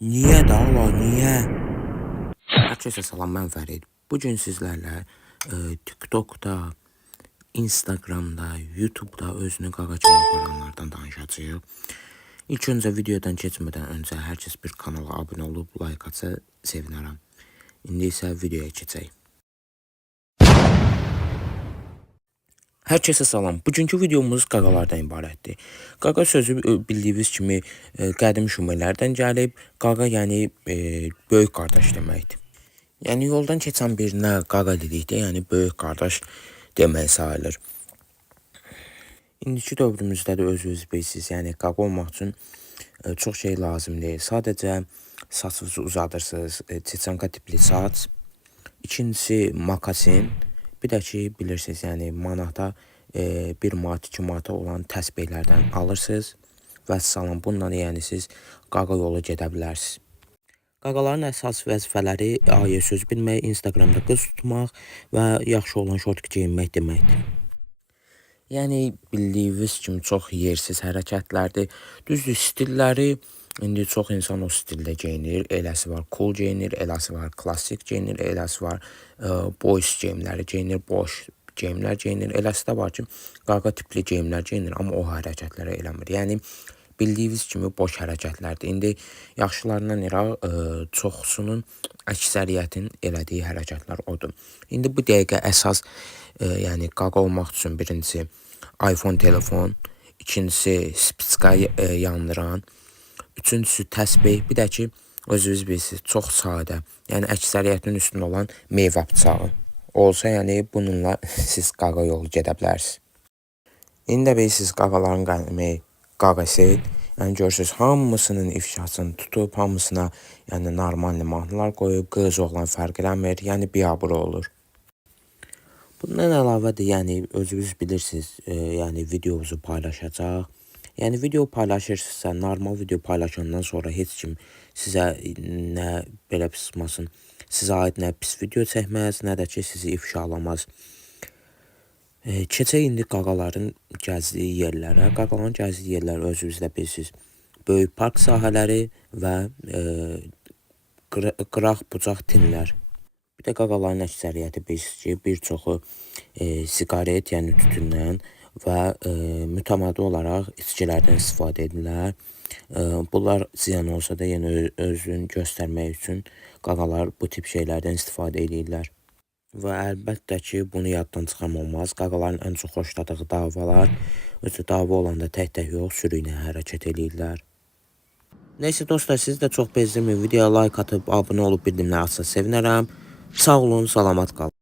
Niye dağla, niye? Herkese salam, mən Fərid. Bugün sizlərlə TikTok'da, Instagram'da, YouTube'da özünü qaqa kimi aparanlardan danışacağıq. İlk öncə videodan keçmədən öncə hər kəs bir kanala abunə olub like atsa sevinərəm. İndi isə videoya keçək. Hər kəsə salam. Bugünkü videomuz qaqalardan ibarətdir. Qaqa sözü bildiyiniz kimi qədim şumerlərdən gəlib. Qaqa yəni böyük qardaş deməkdir. Yəni yoldan keçən birinə qaqa dedikdə, yəni böyük qardaş demək sayılır. İndiki dövrümüzdə də özünüz bilirsiniz, yəni qaqa olmaq üçün çox şey lazım deyil. Sadəcə saçınızı uzadırsınız, çeçanka tipli saç. İkincisi makasin. Bir də ki bilirsiniz, yəni manata 1 manat 2 manata olan təsbehlərdən alırsınız və salam, bununla yəni siz qaqa yolu gedə bilərsiniz. Qaqaların əsas vəzifələri ayə söz bilmək, Instagramda qız tutmaq və yaxşı olan şort geyinmək deməkdir. Yəni bildiyiniz kimi çox yersiz hərəkətlərdir. Düzdür, stilləri indi çox insan o stildə geyinir. Eləsi var cool geyinir, eləsi var klassik geyinir, eləsi var boys geyimləri geyinir, boş geyimlər geyinir. Eləsi də var ki, qaqa tipli geyimlər geyinir, amma o hərəkətləri eləmir. Yəni bildiyiniz kimi boş hərəkətlərdir. İndi yaxşılarından iraq çoxsunun, əksəriyyətin elədiyi hərəkətlər odur. İndi bu dəqiqə əsas yəni qaqa olmaq üçün birincisi iPhone telefon, ikincisi spitska yandıran, üçüncüsü təsbih, bir də ki özünüz bilirsiniz çox sadə, yəni əksəriyyətin üstün olan meyvə bıçağı olsa, yəni bununla siz qaqa yolu gedə bilərsiniz. İndi də bilirsiniz qaqaların qəlimi qaqası, yəni görürsünüz hamısının ifşasını tutub, hamısına yəni normal mahnılar qoyub, qız oğlan fərq eləmir, yəni biabır olur. Bundan əlavə də yəni özünüz bilirsiniz, yəni videomuzu paylaşacaq. Yəni video paylaşırsınızsa, normal video paylaşandan sonra heç kim sizə nə belə pismasın, sizə aid nə pis video çəkməz, nə də ki sizi ifşalamaz. Keçək indi qaqaların gəzdiyi yerlərə. Qaqaların gəzdiyi yerlər özünüz də bilirsiniz. Böyük park sahələri və qıraq bucaq tinlər. Bir də qaqaların əksəriyyəti bilirsiniz ki, bir çoxu siqaret, yəni tütündən və mütəmadi olaraq içkilərdən istifadə edirlər. Bunlar ziyan olsa da yenə özünü göstərmək üçün qaqalar bu tip şeylərdən istifadə edirlər. Və əlbəttə ki, bunu yaddan çıxarmaq olmaz. Qaqaların ən çox xoşladığı davalar, özü dava olanda tək-tək yox, sürüylə hərəkət edirlər. Neyse dostlar, siz də çox bezdirməyin, videoya like atıb, abunə olub bildirimləri açsa sevinərəm. Sağ olun, salamat qalın.